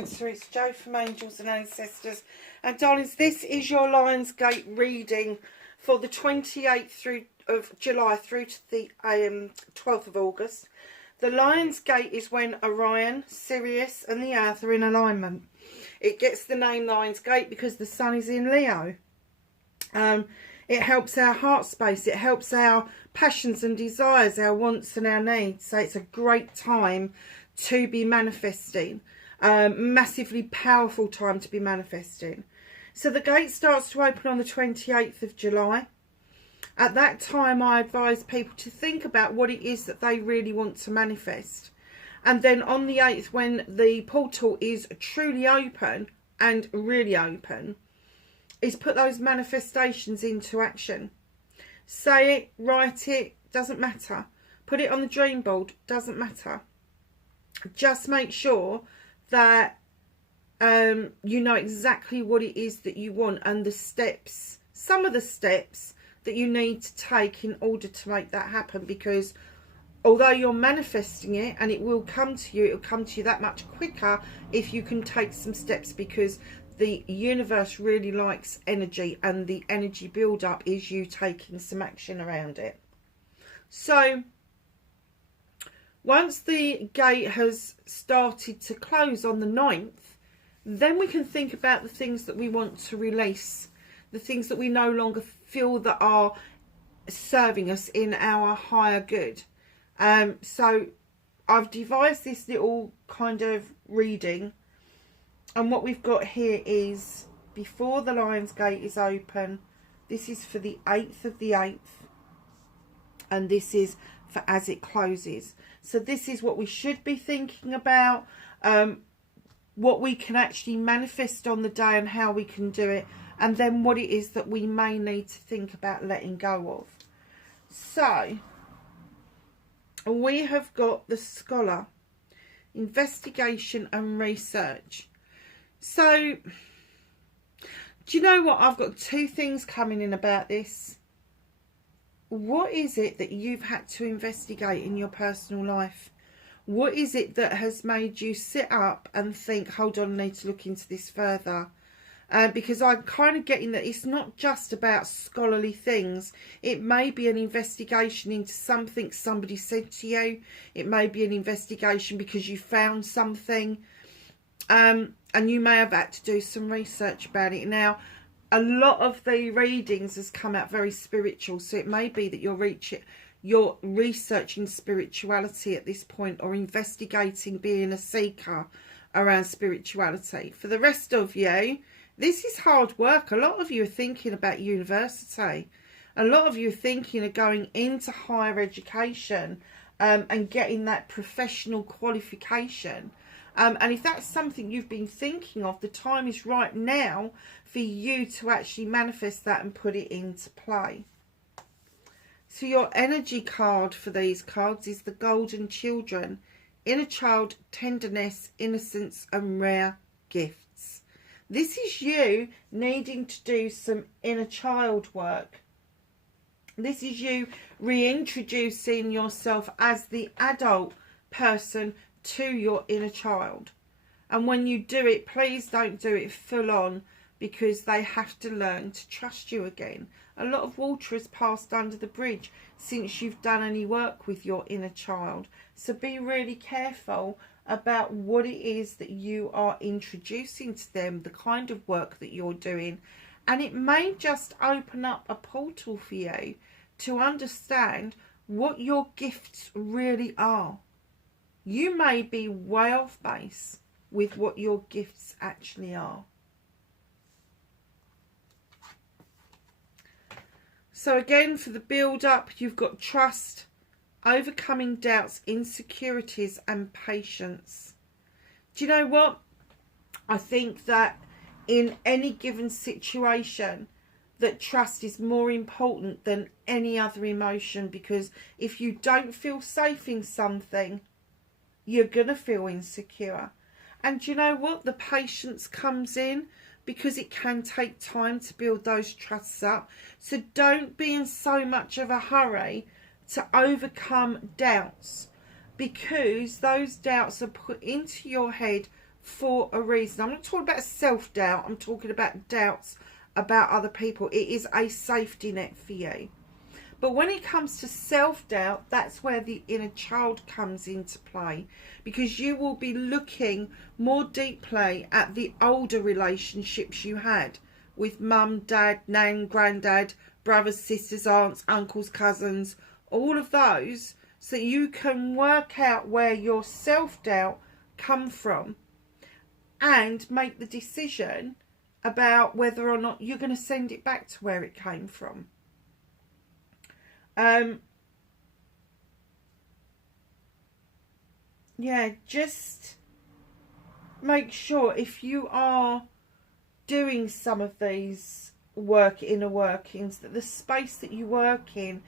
Cancer, it's Jo from Angels and Ancestors. And darlings, this is your Lionsgate reading for the 28th of July through to the 12th of August. The Lionsgate is when Orion, Sirius and the Earth are in alignment. It gets the name Lionsgate because the Sun is in Leo. It helps our heart space. It helps our passions and desires, our wants and our needs. So it's a great time to be manifesting. Massively powerful time to be manifesting. So the gate starts to open on the 28th of July. At that time, I advise people to think about what it is that they really want to manifest. And then on the 8th, when the portal is truly open and really open, is put those manifestations into action. Say it, write it, doesn't matter. Put it on the dream board, doesn't matter. Just make sure that you know exactly what it is that you want and the steps, some of the steps that you need to take in order to make that happen. Because although you're manifesting it and it will come to you, it'll come to you that much quicker if you can take some steps, because the universe really likes energy, and the energy build up is you taking some action around it. So once the gate has started to close on the 9th, then we can think about the things that we want to release, the things that we no longer feel that are serving us in our higher good. So I've devised this little kind of reading, and what we've got here is before the Lionsgate is open. This is for the 8th of the 8th, and this is for as it closes. So this is what we should be thinking about, what we can actually manifest on the day and how we can do it, and then what it is that we may need to think about letting go of. So we have got the Scholar, investigation and research. So do you know what? I've got two things coming in about this. What is it that you've had to investigate in your personal life? What is it that has made you sit up and think, hold on, I need to look into this further? Because I'm kind of getting that it's not just about scholarly things. It may be an investigation into something somebody said to you. It may be an investigation because you found something. And you may have had to do some research about it. Now, a lot of the readings has come out very spiritual, so it may be that you're researching spirituality at this point, or investigating, being a seeker around spirituality. For the rest of you, this is hard work. A lot of you are thinking about university. A lot of you are thinking of going into higher education and getting that professional qualification. And if that's something you've been thinking of, the time is right now for you to actually manifest that and put it into play. So your energy card for these cards is the Golden Children. Inner child, tenderness, innocence and rare gifts. This is you needing to do some inner child work. This is you reintroducing yourself as the adult person to your inner child. And when you do it, please don't do it full on, because they have to learn to trust you again. A lot of water has passed under the bridge since you've done any work with your inner child. So be really careful about what it is that you are introducing to them, the kind of work that you're doing. And it may just open up a portal for you to understand what your gifts really are. You may be way off base with what your gifts actually are. So again, for the build up, you've got trust, overcoming doubts, insecurities and patience. Do you know what? I think that in any given situation, that trust is more important than any other emotion, because if you don't feel safe in something, you're going to feel insecure. And do you know what? The patience comes in because it can take time to build those trusts up. So don't be in so much of a hurry to overcome doubts, because those doubts are put into your head for a reason. I'm not talking about self-doubt. I'm talking about doubts about other people. It is a safety net for you. But when it comes to self-doubt, that's where the inner child comes into play, because you will be looking more deeply at the older relationships you had with mum, dad, nan, granddad, brothers, sisters, aunts, uncles, cousins, all of those, so you can work out where your self-doubt come from and make the decision about whether or not you're going to send it back to where it came from. Yeah, just make sure if you are doing some of these inner workings, that the space that you work in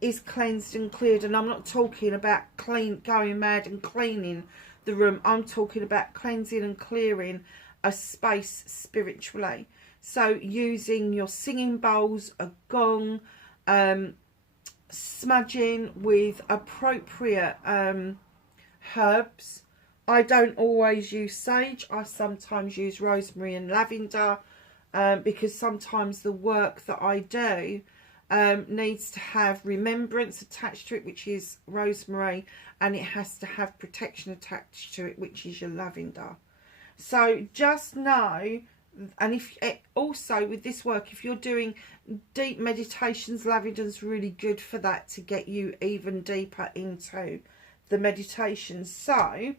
is cleansed and cleared. And I'm not talking about going mad and cleaning the room. I'm talking about cleansing and clearing a space spiritually. So using your singing bowls, a gong, smudging with appropriate herbs. I don't always use sage. I sometimes use rosemary and lavender, because sometimes the work that I do needs to have remembrance attached to it, which is rosemary, and it has to have protection attached to it, which is your lavender. So just know, and if also with this work, if you're doing deep meditations, lavender's really good for that, to get you even deeper into the meditation. So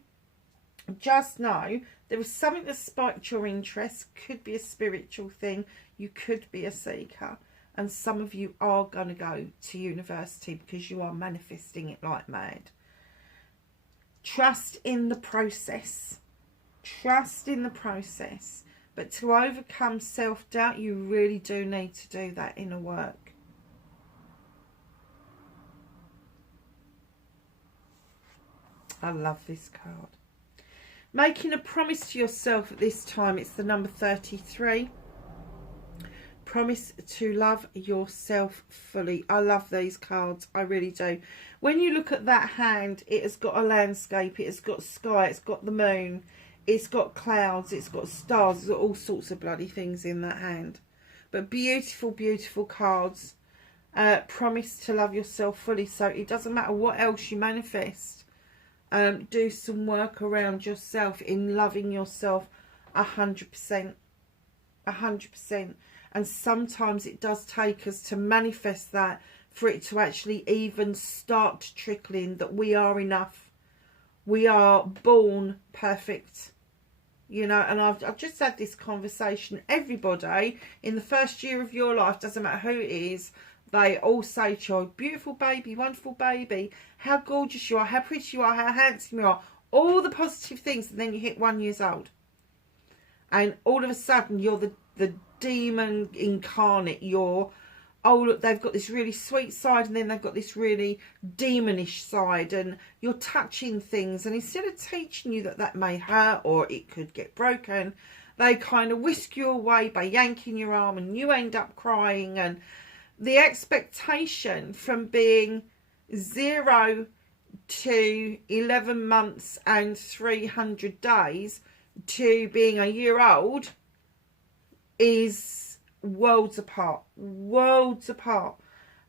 just know there is something that spiked your interest. Could be a spiritual thing, you could be a seeker, and some of you are going to go to university because you are manifesting it like mad. Trust in the process. Trust in the process. But to overcome self-doubt, you really do need to do that inner work. I love this card. Making a promise to yourself at this time, it's the number 33. Promise to love yourself fully. I love these cards, I really do. When you look at that hand, it has got a landscape, it has got sky, it's got the moon, it's got clouds, it's got stars, there's all sorts of bloody things in that hand. But beautiful, beautiful cards. Promise to love yourself fully. So it doesn't matter what else you manifest. Do some work around yourself in loving yourself 100%. 100%. And sometimes it does take us to manifest that for it to actually even start to trickle in, that we are enough. We are born perfect. You know, and I've just had this conversation. Everybody in the first year of your life, doesn't matter who it is, they all say to you, beautiful baby, wonderful baby, how gorgeous you are, how pretty you are, how handsome you are, all the positive things. And then you hit 1 year old, and all of a sudden you're the demon incarnate. You're, oh look, they've got this really sweet side, and then they've got this really demonish side, and you're touching things, and instead of teaching you that that may hurt or it could get broken, they kind of whisk you away by yanking your arm, and you end up crying. And the expectation from being 0 to 11 months and 300 days to being a year old is worlds apart. Worlds apart.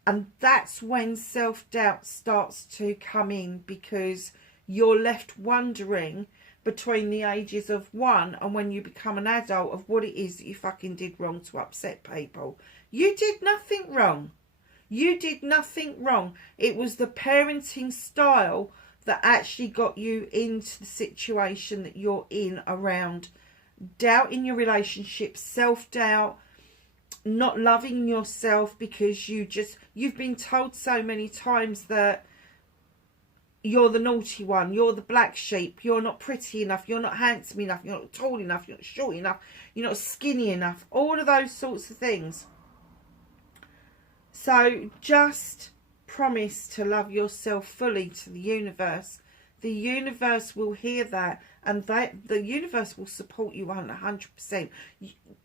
And that's when self-doubt starts to come in, because you're left wondering between the ages of 1 and when you become an adult of what it is that you fucking did wrong to upset people. You did nothing wrong. You did nothing wrong. It was the parenting style that actually got you into the situation that you're in, around doubt in your relationship, self-doubt, not loving yourself because you've been told so many times that you're the naughty one, you're the black sheep, you're not pretty enough, you're not handsome enough, you're not tall enough, you're not short enough, you're not skinny enough, all of those sorts of things. So just promise to love yourself fully to the universe. The universe will hear that, and the universe will support you 100%.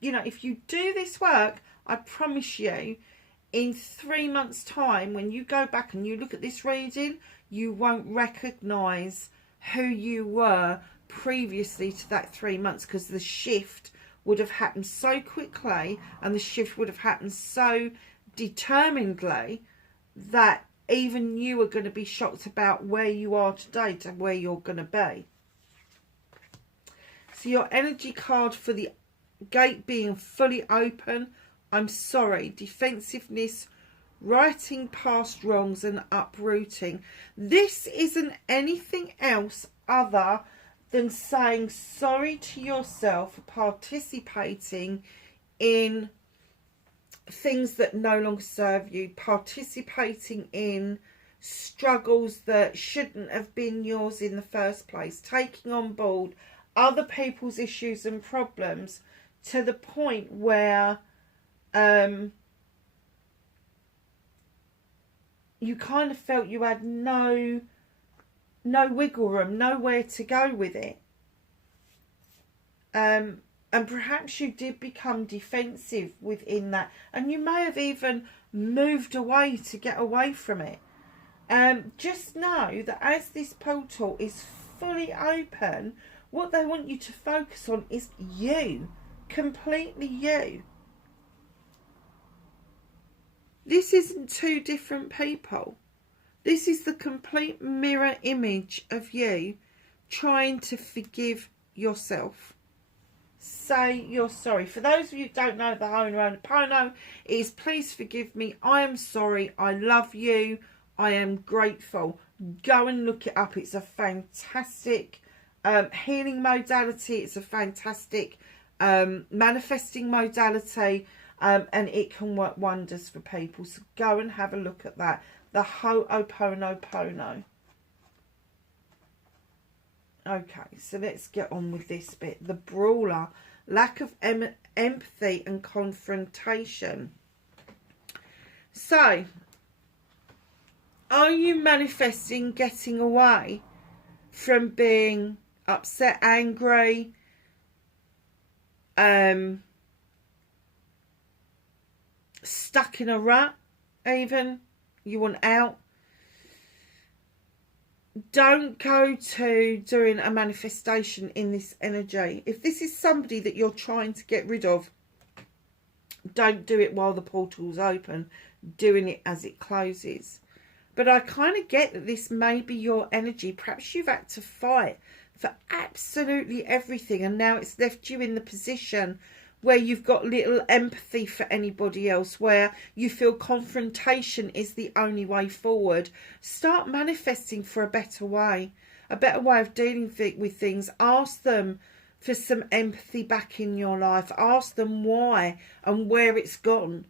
You know, if you do this work, I promise you, in 3 months' time, when you go back and you look at this reading, you won't recognise who you were previously to that 3 months, because the shift would have happened so quickly and the shift would have happened so determinedly that even you are going to be shocked about where you are today to where you're going to be. So your energy card for the gate being fully open, I'm sorry, defensiveness, righting past wrongs and uprooting. This isn't anything else other than saying sorry to yourself for participating in things that no longer serve you, participating in struggles that shouldn't have been yours in the first place, taking on board other people's issues and problems to the point where you kind of felt you had no wiggle room, nowhere to go with it. And perhaps you did become defensive within that, and you may have even moved away to get away from it. Just know that as this portal is fully open, what they want you to focus on is you, completely you. This isn't two different people. This is the complete mirror image of you trying to forgive yourself. Say you're sorry. For those of you who don't know, the Ho'oponopono is please forgive me, I am sorry, I love you, I am grateful. Go and look it up. It's a fantastic healing modality. It's a fantastic manifesting modality. And it can work wonders for people. So go and have a look at that. The Ho'oponopono. Okay, so let's get on with this bit. The brawler. Lack of empathy and confrontation. So, are you manifesting getting away from being upset, angry, stuck in a rut even? You want out? Don't go to doing a manifestation in this energy. If this is somebody that you're trying to get rid of, don't do it while the portal's open. Doing it as it closes. But I kind of get that this may be your energy. Perhaps you've had to fight for absolutely everything, and now it's left you in the position where you've got little empathy for anybody else, where you feel confrontation is the only way forward. Start manifesting for a better way of dealing with things. Ask them for some empathy back in your life. Ask them why and where it's gone.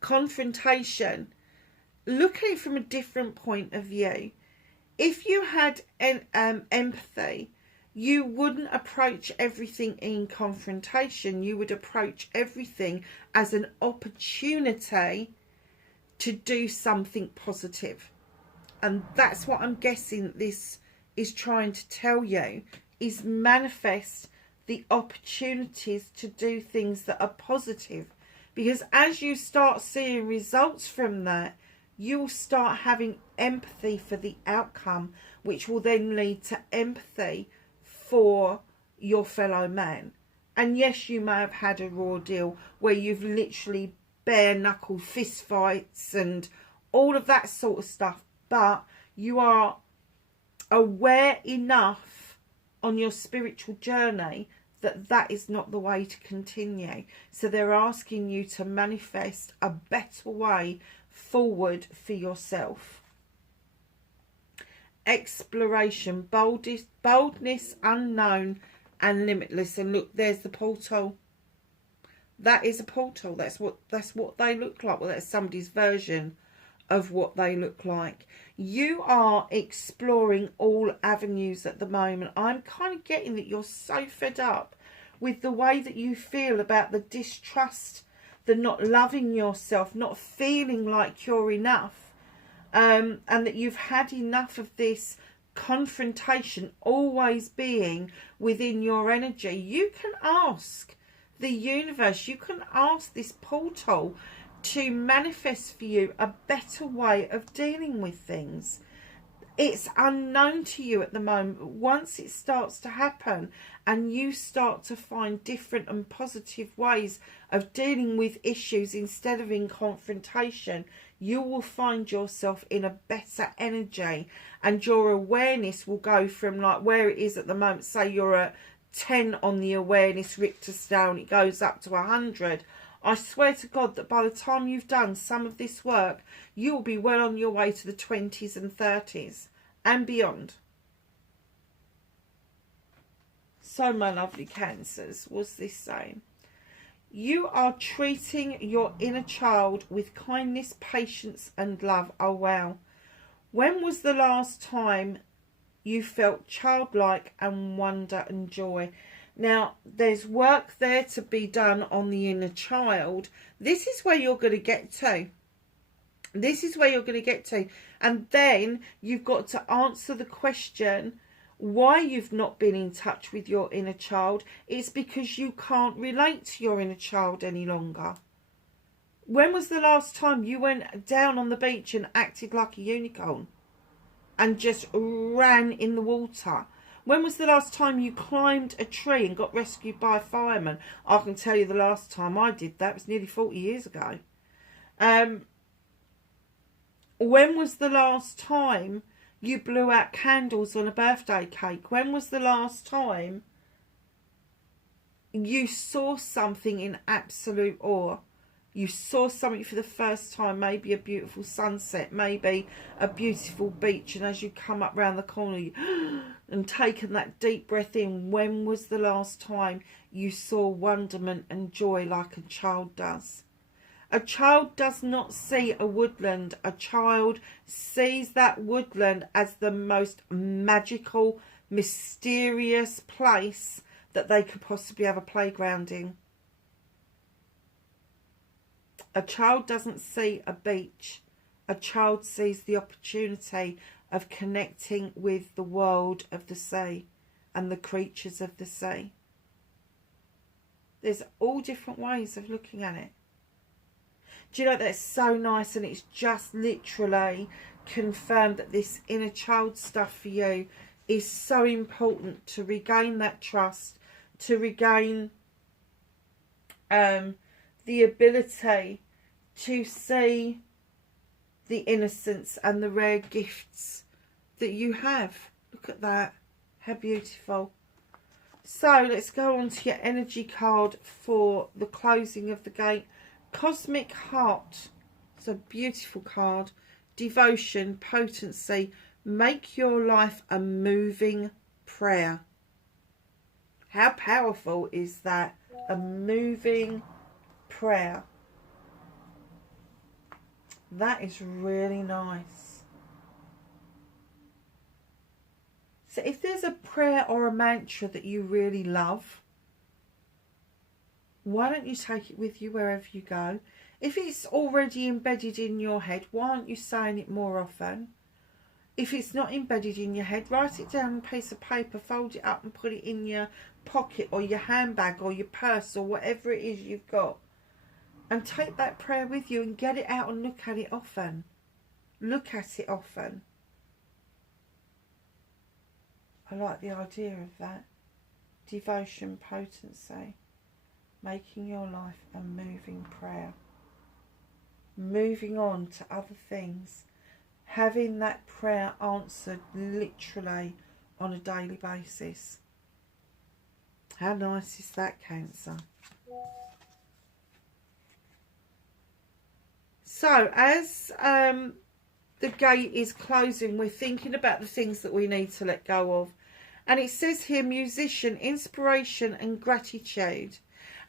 Confrontation. Look at it from a different point of view. If you had empathy, you wouldn't approach everything in confrontation. You would approach everything as an opportunity to do something positive. And that's what I'm guessing this is trying to tell you, is manifest the opportunities to do things that are positive. Because as you start seeing results from that, you'll start having empathy for the outcome, which will then lead to empathy for your fellow man. And yes, you may have had a raw deal where you've literally bare knuckle fist fights and all of that sort of stuff, but you are aware enough on your spiritual journey that that is not the way to continue. So they're asking you to manifest a better way forward for yourself. Exploration, boldness, unknown and limitless. And look, there's the portal. That is a portal. That's what they look like. Well, that's somebody's version of what they look like. You are exploring all avenues at the moment. I'm kind of getting that you're so fed up with the way that you feel about the distrust, the not loving yourself, not feeling like you're enough. And that you've had enough of this confrontation always being within your energy. You can ask the universe, you can ask this portal to manifest for you a better way of dealing with things. It's unknown to you at the moment. Once it starts to happen and you start to find different and positive ways of dealing with issues instead of in confrontation, you will find yourself in a better energy, and your awareness will go from like where it is at the moment. Say you're at 10 on the awareness Richter scale and it goes up to 100. I swear to God that by the time you've done some of this work, you will be well on your way to the 20s and 30s and beyond. So, my lovely Cancers, what's this saying? You are treating your inner child with kindness, patience and love. Oh, wow. When was the last time you felt childlike and wonder and joy? Now, there's work there to be done on the inner child. This is where you're going to get to. This is where you're going to get to. And then you've got to answer the question why you've not been in touch with your inner child. It's because you can't relate to your inner child any longer. When was the last time you went down on the beach and acted like a unicorn and just ran in the water? When was the last time you climbed a tree and got rescued by a fireman? I can tell you the last time I did that was nearly 40 years ago. When was the last time you blew out candles on a birthday cake? When was the last time you saw something in absolute awe? You saw something for the first time, maybe a beautiful sunset, maybe a beautiful beach, and as you come up round the corner and taken that deep breath in, when was the last time you saw wonderment and joy like a child does? A child does not see a woodland. A child sees that woodland as the most magical, mysterious place that they could possibly have a playground in. A child doesn't see a beach. A child sees the opportunity of connecting with the world of the sea and the creatures of the sea. There's all different ways of looking at it. Do you know, that's so nice, and it's just literally confirmed that this inner child stuff for you is so important to regain that trust, to regain the ability to see the innocence and the rare gifts that you have. Look at that. How beautiful. So let's go on to your energy card for the closing of the gate. Cosmic Heart. It's a beautiful card. Devotion, potency. Make your life a moving prayer. How powerful is that? A moving prayer. That is really nice. So if there's a prayer or a mantra that you really love, why don't you take it with you wherever you go? If it's already embedded in your head, why aren't you saying it more often? If it's not embedded in your head, write it down on a piece of paper, fold it up and put it in your pocket or your handbag or your purse or whatever it is you've got. And take that prayer with you and get it out and look at it often. Look at it often. I like the idea of that. Devotion, potency. Making your life a moving prayer. Moving on to other things. Having that prayer answered literally on a daily basis. How nice is that, Cancer? So as the gate is closing, we're thinking about the things that we need to let go of. And it says here, musician, inspiration and gratitude.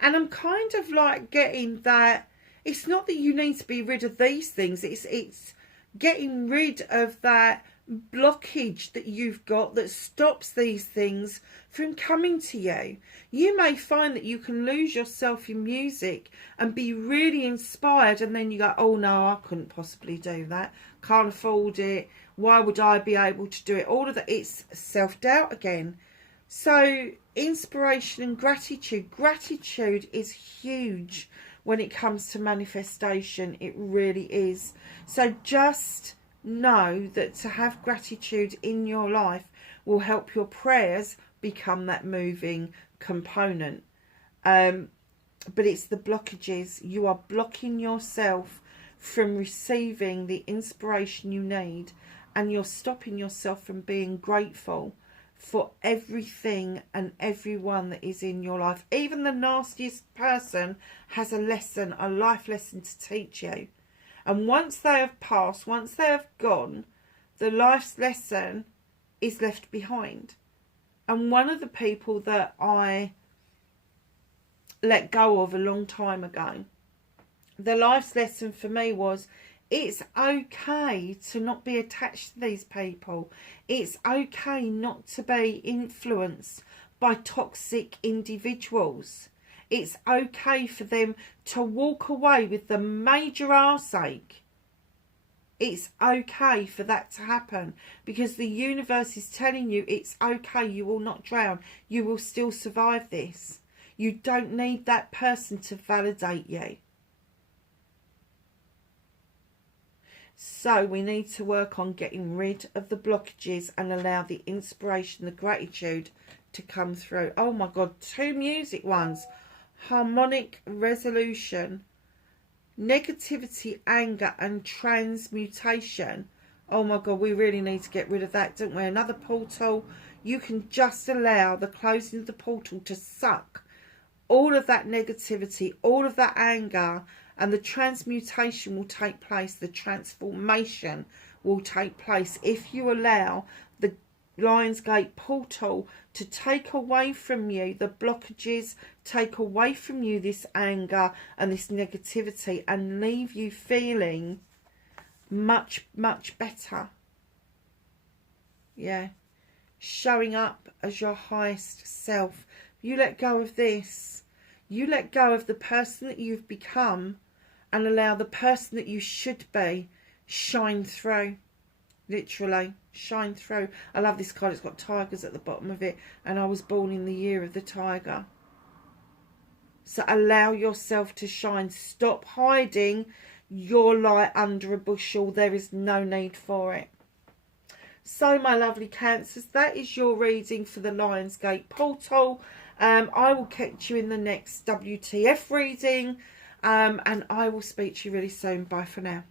And I'm kind of like getting that it's not that you need to be rid of these things. It's getting rid of that blockage that you've got that stops these things from coming to you. You may find that you can lose yourself in music and be really inspired, and then you go, oh no, I couldn't possibly do that, can't afford it, why would I be able to do it? All of that, it's self-doubt again. So inspiration and gratitude. Gratitude is huge when it comes to manifestation. It really is. So just know that to have gratitude in your life will help your prayers become that moving component. But it's the blockages. You are blocking yourself from receiving the inspiration you need, and you're stopping yourself from being grateful for everything and everyone that is in your life. Even the nastiest person has a lesson, a life lesson to teach you. And once they have passed, once they have gone, the life's lesson is left behind. And one of the people that I let go of a long time ago, the life's lesson for me was, it's okay to not be attached to these people. It's okay not to be influenced by toxic individuals. It's okay for them to walk away with the major arseache. It's okay for that to happen, because the universe is telling you it's okay. You will not drown. You will still survive this. You don't need that person to validate you. So we need to work on getting rid of the blockages and allow the inspiration, the gratitude to come through. Oh my God, 2 music ones. Harmonic resolution, negativity, anger and transmutation. Oh my God, we really need to get rid of that, don't we? Another portal. You can just allow the closing of the portal to suck all of that negativity, all of that anger, and the transmutation will take place. The transformation will take place if you allow the Lionsgate portal to take away from you the blockages, take away from you this anger and this negativity, and leave you feeling much, much better. Yeah. Showing up as your highest self. You let go of this. You let go of the person that you've become and allow the person that you should be shine through. Literally, shine through. I love this card. It's got tigers at the bottom of it. And I was born in the year of the tiger. So allow yourself to shine. Stop hiding your light under a bushel. There is no need for it. So, my lovely Cancers, that is your reading for the Lionsgate portal. I will catch you in the next WTF reading. And I will speak to you really soon. Bye for now.